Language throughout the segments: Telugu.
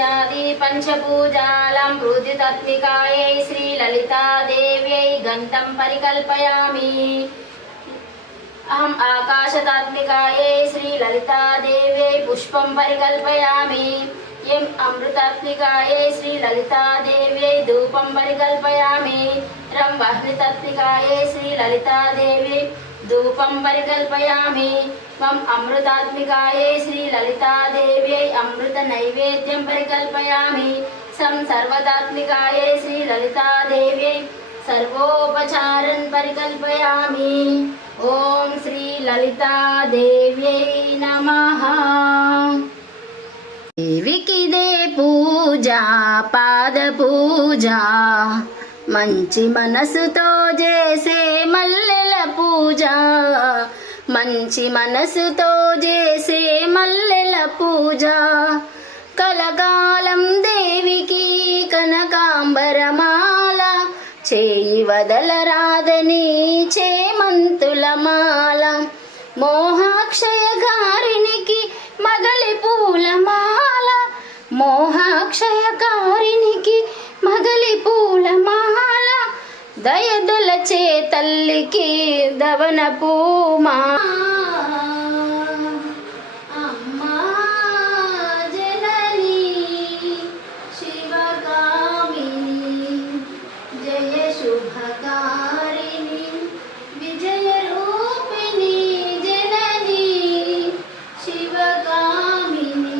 इत्यादि पंचपूजालं रुद्रतात्मिकायै श्रीललितादेव्यै गन्तं परिकल्पयामि। अहम् आकाशतात्मिकायै श्रीललितादेव्यै पुष्पं परिकल्पयामि। यम् अमृतात्मिकायै श्रीललितादेव्यै धूपं परिकल्पयामि। रं वह्नितात्मिकायै श्रीललितादेव्यै धूपं परिकल्पयामि। त्वम् अमृतात्मिकायै श्रीललितादेव्यै अमृतनैवेद्यं परिकल्पयामि। सं सर्वतात्मिकायै श्रीललितादेव्यै सर्वोपचारं परिकल्पयामि। ओम श्रीललितादेव्यै नमः। देविकिदे पूजा पाद पूजा మంచి మనసుతో చేసే మల్లెల పూజ మంచి మనసుతో చేసే మల్లెల పూజ కలకాలం దేవికి కనకాంబరమాల చేయి వదలరాదని చేమంతుల మాల మోహాక్షయ గారినికి మగలి పూల మాల మోహాక్షయ గారినికి మగలి పూల మాల దయదలచే తల్లికి దవన పూమా అమ్మా జనని శివగామిని జయ శుభకారిణి విజయ రూపిణి జనని శివగామిని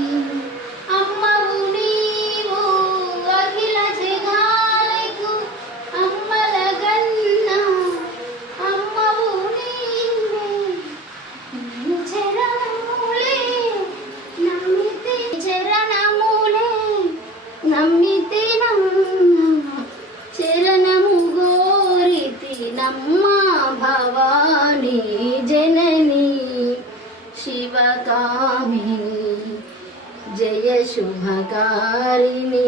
అమ్మవు నీవు అఖిల జగాలకు అమ్మల గన్న అమ్మవు నీవు చరణములే నమ్మితే చరణములే నమ్మితే చరణము గోరితి నమ్మ భవానీ జనని శివకామిని జయ శుభకారిణి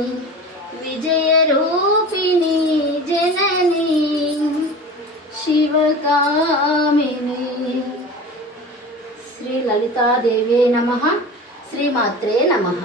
విజయ రూపిణి జనని శివకామిని। శ్రీ లలితాదేవ్యై నమః। శ్రీమాత్రే నమః।